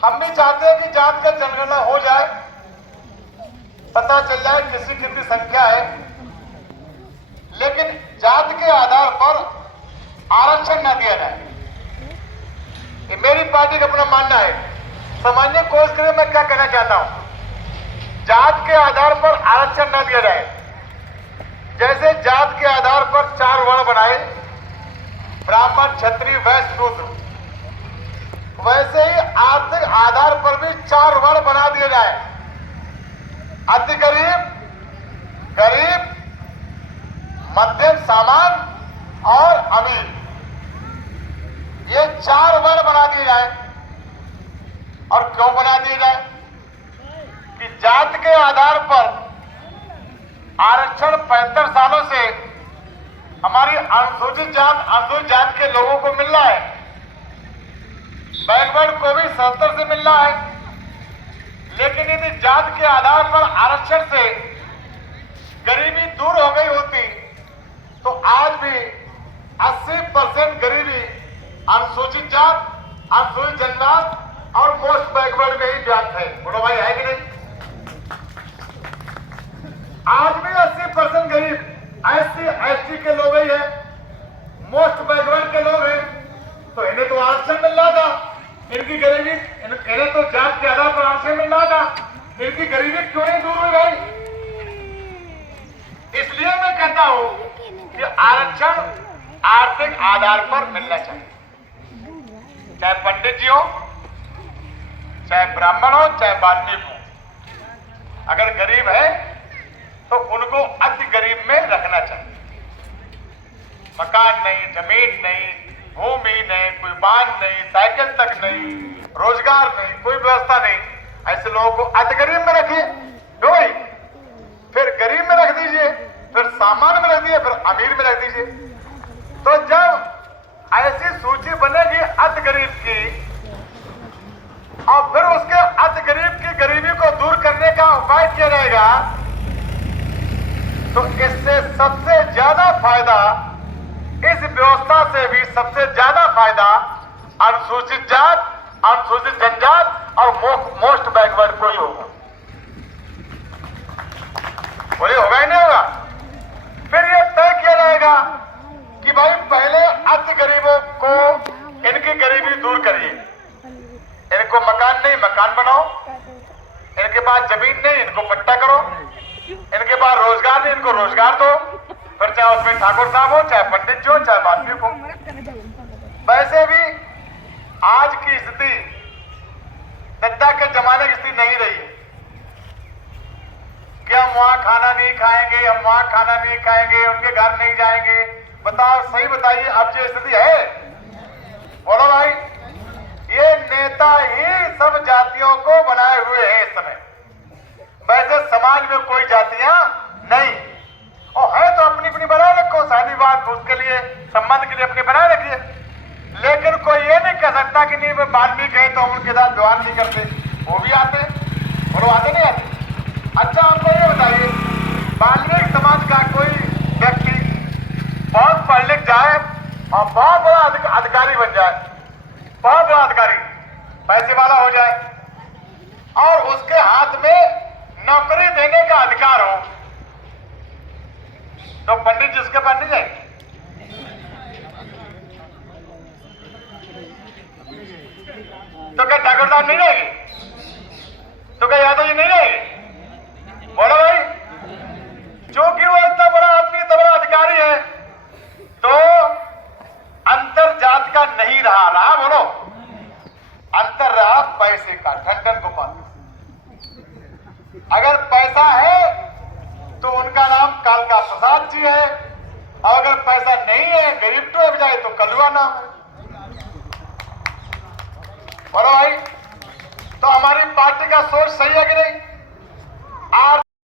हम भी चाहते हैं कि जात का जनगणना हो जाए, पता चल जाए किसकी कितनी संख्या है, लेकिन जात के आधार पर आरक्षण न दिया जाए। ये मेरी पार्टी का अपना मानना है। सामान्य कोर्स के लिए मैं क्या कहना चाहता हूं, जात के आधार पर आरक्षण न दिया जाए। जैसे जात के आधार पर 4 वर्ण बनाए, ब्राह्मण, क्षत्रिय, वैश्य, शूद्र, वैसे ही आर्थिक आधार पर भी 4 वर्ण बना दिए जाए। अति गरीब, गरीब, मध्यम, सामान्य और अमीर, ये 4 वर्ण बना दिए जाए। और क्यों बना दिए जाए? कि जात के आधार पर आरक्षण 75 सालों से हमारी अनुसूचित जात के लोगों को मिल रहा है, बैकवर्ड को भी 70 से मिल रहा है। लेकिन यदि जात के आधार पर आरक्षण से गरीबी दूर हो गई होती तो आज भी 80% गरीबी अनुसूचित जात, अनुसूचित जनजात और मोस्ट बैकवर्ड में ही जात है। बोलो भाई, है कि नहीं? आज भी 80% गरीब SC ST के लोग ही है, मोस्ट बैकवर्ड के लोग हैं। तो इन्हें तो आरक्षण मिल रहा था, इनकी गरीबी, इन्हें तो जात के आधार पर आरक्षण मिल रहा था, इनकी गरीबी क्यों नहीं दूर हुई भाई? इसलिए मैं कहता हूं कि आरक्षण आर्थिक आधार पर मिलना चाहिए। चाहे पंडित जी हो, चाहे ब्राह्मण हो, चाहे वाल्मीकि हो, अगर गरीब है तो उनको अति गरीब में रखना चाहिए। मकान नहीं, जमीन नहीं, भूमि नहीं, कोई बांध नहीं, साइकिल तक नहीं, रोजगार नहीं, कोई व्यवस्था नहीं, ऐसे लोगों को अति गरीब में रखिए। क्यों भाई? फिर गरीब में रख दीजिए, फिर सामान्य में रख दीजिए, फिर अमीर में रख दीजिए। तो जब ऐसी सूची बनेगी अति गरीब की, और फिर उसके अति गरीब की गरीबी को दूर करने का उपाय किया जाएगा, तो इससे सबसे ज्यादा फायदा, इस व्यवस्था से भी सबसे ज्यादा फायदा अनुसूचित जात, अनुसूचित जनजात और मोस्ट बैकवर्ड को ही होगा। बोले होगा ही नहीं होगा? फिर यह तय किया जाएगा कि भाई पहले अति गरीबों को इनकी गरीबी दूर करिए, इनको मकान नहीं मकान बनाओ, इनके पास जमीन नहीं इनको पट्टा करो, इनके पास रोजगार नहीं इनको रोजगार दो। फिर चाहे उसमें ठाकुर साहब हो, चाहे पंडित जी हो, चाहे वाल्मीकि हो। वैसे भी आज की स्थिति दद्दा के जमाने की स्थिति नहीं रही है कि हम वहां खाना नहीं खाएंगे, हम वहां खाना नहीं खाएंगे, उनके घर नहीं जाएंगे। बताओ, सही बताइए, अब जो स्थिति है, बोलो भाई, ये नेता ही सब जातियों को बनाए हुए हैं इस समय। वैसे समाज में कोई जातियां नहीं, और है तो अपनी अपनी बनाए रखो, शादी बात उसके लिए, संबंध के लिए अपनी बनाए रखिए। लेकिन कोई ये नहीं कह सकता कि नहीं, वे वाल्मीकि है तो हम उनके साथ व्यवहार नहीं करते। वो भी आते हैं और वो आते नहीं आते। अच्छा, हमको ये बताइए, वाल्मीकि समाज का कोई व्यक्ति बहुत पढ़ लिख जाए और बहुत बड़ा अधिकारी बन जाए, बहुत बड़ा अधिकारी, पैसे वाला हो जाए, और उसके हाथ में नौकरी देने का अधिकार हो, तो पंडित जी उसके पास नहीं जाएंगे? तो क्या ठाकुर साहब नहीं जाएंगे? तो क्या यादव जी नहीं जाएंगे? बोलो भाई, क्योंकि वो इतना बड़ा आदमी, इतना बड़ा अधिकारी है, तो अंतर जात का नहीं रहा। बोलो, अंतर रहा पैसे का, ठंडन गोपाल। अगर पैसा है तो उनका नाम कालका प्रसाद जी है, और अगर पैसा नहीं है, गरीब तो जाए, तो कलुआ नाम है। बोलो भाई, तो हमारी पार्टी का सोच सही है कि नहीं?